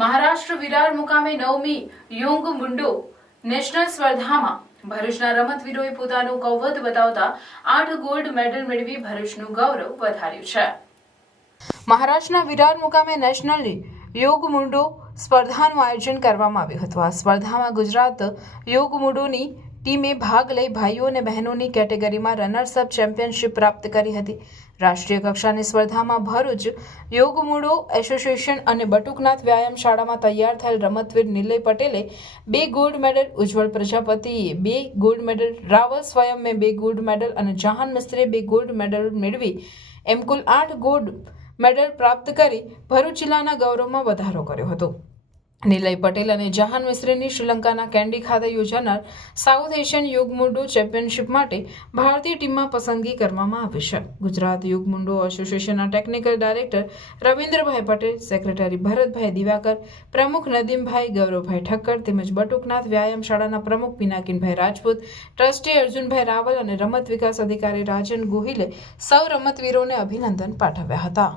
મહારાષ્ટ્ર વિરાર મુકામે 9મી યોંગ મુન્ડો નેશનલ સ્પર્ધામાં ભરૂચના રમતવીરોએ પોતાનું કૌવત બતાવતા 8 ગોલ્ડ મેડલ મેળવી ભરૂચનું ગૌરવ વધાર્યું છે। મહારાષ્ટ્રના વિરાર મુકામે નેશનલ યોગ મુન્ડો સ્પર્ધાનું આયોજન કરવામાં આવ્યું હતું। આ સ્પર્ધામાં ગુજરાત યોગ મુન્ડોની ટીમે ભાગ લઈ ભાઈઓ અને બહેનોની કેટેગરીમાં રનર્સ અપ ચેમ્પિયનશિપ પ્રાપ્ત કરી હતી। રાષ્ટ્રીય કક્ષાની સ્પર્ધામાં ભરૂચ યોગ મુન્ડો એસોસિએશન અને બટુકનાથ વ્યાયામ શાળામાં તૈયાર થયેલ રમતવીર નિલય પટેલે 2 ગોલ્ડ મેડલ, ઉજ્જવળ પ્રજાપતિએ 2 ગોલ્ડ મેડલ, રાવલ સ્વયંમે 2 ગોલ્ડ મેડલ અને જહાન મિસ્ત્રીએ 2 ગોલ્ડ મેડલ મેળવી એમ કુલ 8 ગોલ્ડ મેડલ પ્રાપ્ત કરી ભરૂચ જિલ્લાના ગૌરવમાં વધારો કર્યો હતો। નિલય પટેલ અને જહાન મિસ્ત્રીની શ્રીલંકાના કેન્ડી ખાતે યોજાનાર સાઉથ એશિયન યોગ મુન્ડો ચેમ્પિયનશિપ માટે ભારતીય ટીમમાં પસંદગી કરવામાં આવી છે। ગુજરાત યોગ મુન્ડો એસોસિએશનના ટેકનિકલ ડાયરેક્ટર રવિન્દ્રભાઈ પટેલ, સેક્રેટરી ભરતભાઈ દિવાકર, પ્રમુખ નદીમભાઈ ગૌરવભાઈ ઠક્કર તેમજ બટુકનાથ વ્યાયામ શાળાના પ્રમુખ પિનાકીનભાઈ રાજપૂત, ટ્રસ્ટી અર્જુનભાઈ રાવલ અને રમત વિકાસ અધિકારી રાજન ગોહિલે સૌ રમતવીરોને અભિનંદન પાઠવ્યા હતા।